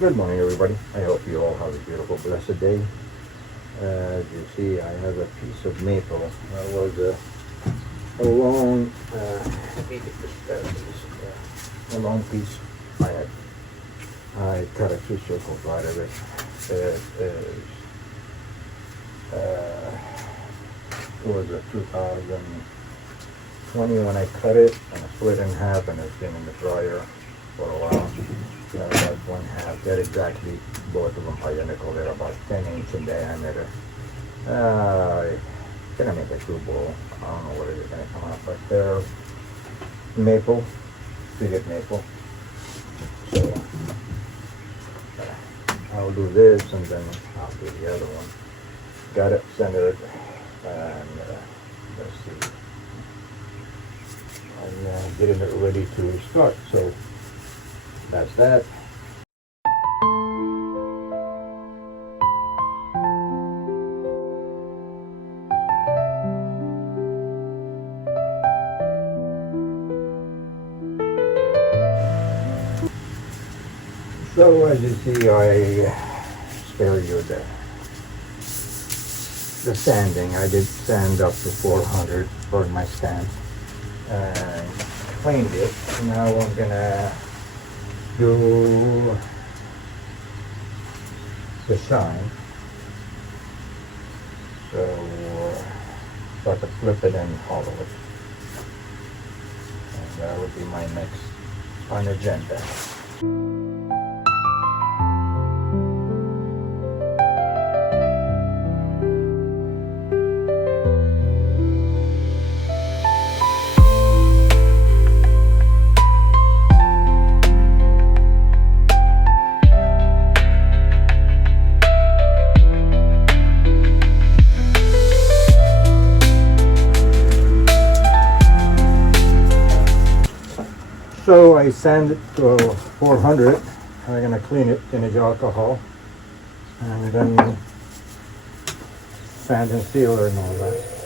Good morning, everybody. I hope you all have a beautiful, blessed day. As you see, I have a piece of maple. That was a long, a long piece. I cut a few circles out of it. It was a 2020 when I cut it, and I split it in half, and it's been in the dryer for a while. That's one half. They're exactly, both of them identical. They're about 10 inches in diameter. Gonna make a two bowl. I don't know what it is gonna come out, but they're maple, figured maple. So I'll do this, and then I'll do the other one. Got it centered, and let's see. I'm getting it ready to start. So that's that. So as you see, I spare you the sanding. I did sand up to 400 for my stand and cleaned it. Now I'm gonna do the shine. So start to flip it and hollow it. And that will be my next on agenda. So I sand it to 400. I'm gonna clean it, finish alcohol, and then sand and sealer and all that.